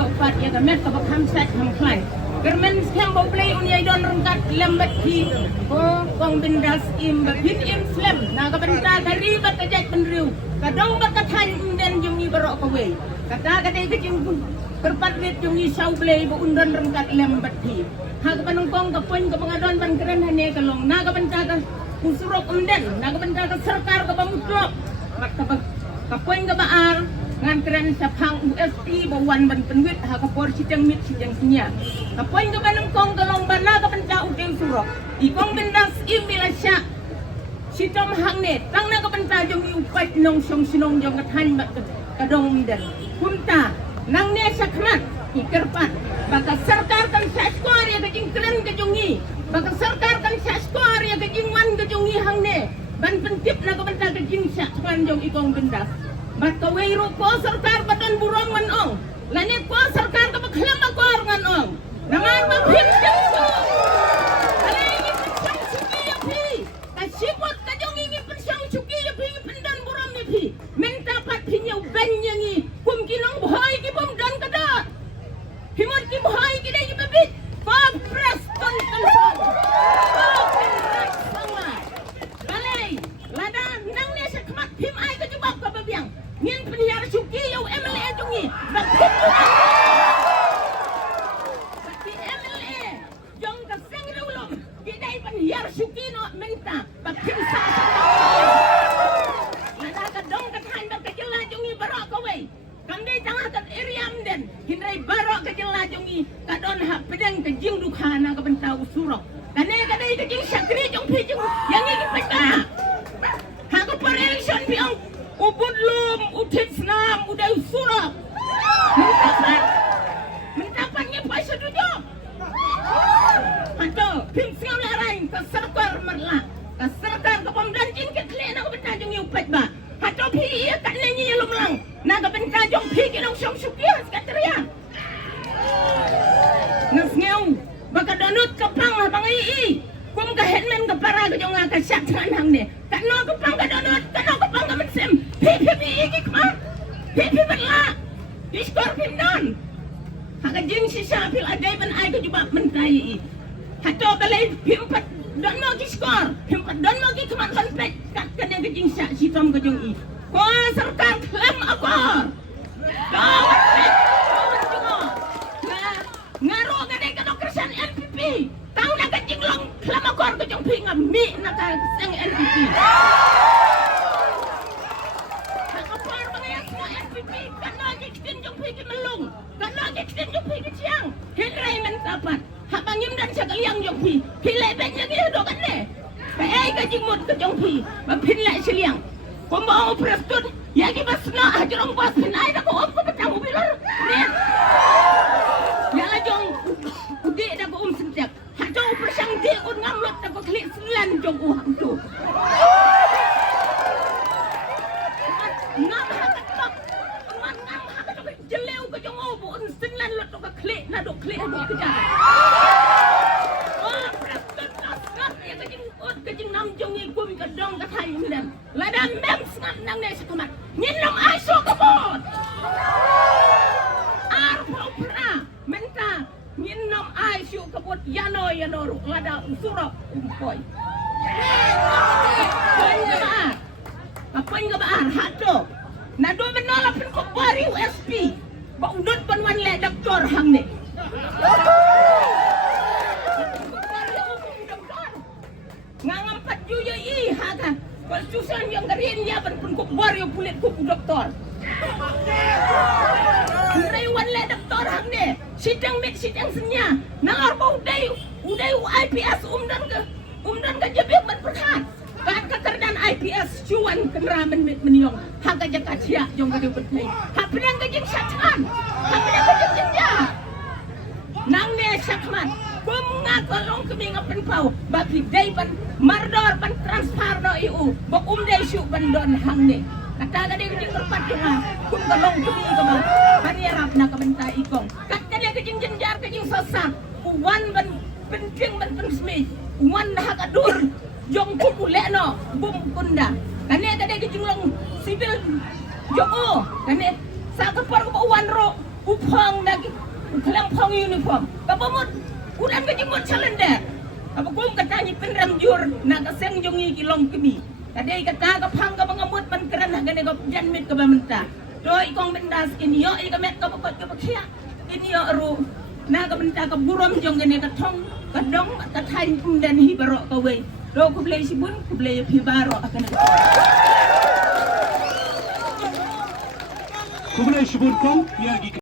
yo pat ya gamet ka bakam set ham klan germen skem bo play unya don rengkat lambat ki ko kong bindas im babin im slam na ka benta kari bat ka jat penriu kadong bat ka than den jumi barok ka we kata kata ke jing berpat wit jumi sau play bo undon rengkat lambat ki ha ka panungkong ka poin ka pangadon ban keren hane kalong na ka benta ka usurok umden na ka benta ka sarkar ka pamudrop mat ka kapoin ka baar ngan keren sa pang UST bawan ban penwit ha kapor sidang mit sidang nya kapoin ka panungkong kalong bana ka benta udeng surok ikong bendas imilasya sitom hangne tang na ka benta jong iupat nong song sinong jong kathan mat kadong umden kumta nang ne sakmat ikerpan baka sarkar kan sa skor ya kajing keren kajongi baka sarkar kan sa skor ya kajing man kajongi hangne ban pentip na ka benta kajing sa kan jong ikong bendas mat ka weiro ko sarkar badan burong man ong lanit ko sarkar ka baklam akor ngan ong naman mabhim ko alay ni pensang suki ya pi kasipot kajongi ni pensang suki ya pi pendan burong ni pi menta pat pinyaw banyangi kum kinong buhay ki pom dan kada himot ki buhay ki dai babit pa press ton telefon lada nang ne sakmat phim ai ka jubak ka babiang ngin penhiar suki yo MLA jongi bakit pati MLA jong ka seng lulong kidai penhiar suki no menta bakit sa lada ka dong ka than ba ka jela jongi barok ka we kamde tangah ka iriam den hinrai barok ka jela jongi ka don ha pedang ka jing dukhana ka bentau surok kane kadai ka jing sakri jong phi jong yang ngi pesta election biang ubud lum utit senam udah surat mentapatnya pas setuju atau pim singam lain keserkar merlah keserkar ke pemdanjin ke klien aku bentajung upet ba atau pi iya kat nenyi lum lang naga bentajung pi kinong syong syukia sekatria ngasngeu baka donut kepang bang ii kum ka headman ka para ka jong ka syak than hang ne ka no ka pang ka donut ka no ka pang ka mensem pi iki kma pi batla diskor pindon haka jing si sapil adai ban ai ka juba mentai i hato kalai pimpat don mo diskor pimpat don mo ki kman kan pet kat kan ka jing sa si tom ka jong i ko sarkar klam akor dawat pet dawat jungo ngaro ka dai ka kersan NPP tahu nak kecing long kelama kor kejong pinga mi nak seng NPP. Nak kor bangaya semua NPP kan lagi kecing jong pingi melung, kan lagi kecing jong pingi ciang. Henry mentapat, hak bangim dan sekaliang jong pi, pilai banyak dia dokan ne. Baik kecing mut kejong pi, bapilai seliang. Pembawa prestun, ya kita senang ajarong pas pinai dah kau apa ketemu bilar. Lihat, ya lajong, udik dah kau sentiak. Hajo persang dia un ngamlot tak ko klik selan jong uhang tu. Ngam hakat tok. Ngam hakat tok jeleu ko jong obo un selan lot ko klik na dok klik dok kejar. Oh, prasut asat ya kejing nam jong ikum ka dong ka thai ndem. Ladan mem ngam nang ne sekumat. Nyinom aso ko bot. Arpo pra menta nyinom ai siu kabut yano ruk lada usurok umpoy kapan gabaar hato nado menolak pen ko bari USP ba udot pan man le doktor hang ne ngangampat juyo i haga kal susan yang garin ya pen ko bari pulit ko doktor Rewan le doktor hang ne sidang mit sidang senya nang arba udai IPS umdan ka jebek ban perhan kan katerdan IPS cuan kenramen mit meniong haga jakat sia jong gede betlei ha pedang gejing satan ha pedang gejing jenja nang ne sakman kum ngakolong kemi ngapen pau bagi dai ban mardor ban transfer do EU bok dai syuk ban don hang ne kata gede gejing berpat cuma kum kolong kemi ka ba bani arab na ka benta ikong kata dia gejing jenjar gejing sesat uwan ban penting ban pensmi uwan hak adur jong ku leno bum kunda kane gede gejing long civil joko kane sa ka par ko uwan ro upang lagi kelang pang uniform kapamut udan ka jimot salender apa kum katanya penrang jur na kaseng jongi kilong kemi kadai kata ka pang ka mengamut man keran gane ka janmit ka bamenta do ikong bendas inyo ikamet ka papat ka pakya inyo ru na ka benta ka buram jong gane ka thong ka dong ka thain kum dan hibaro ka we do ku blay sibun ku blay hibaro akan Kublai Shibun Kong,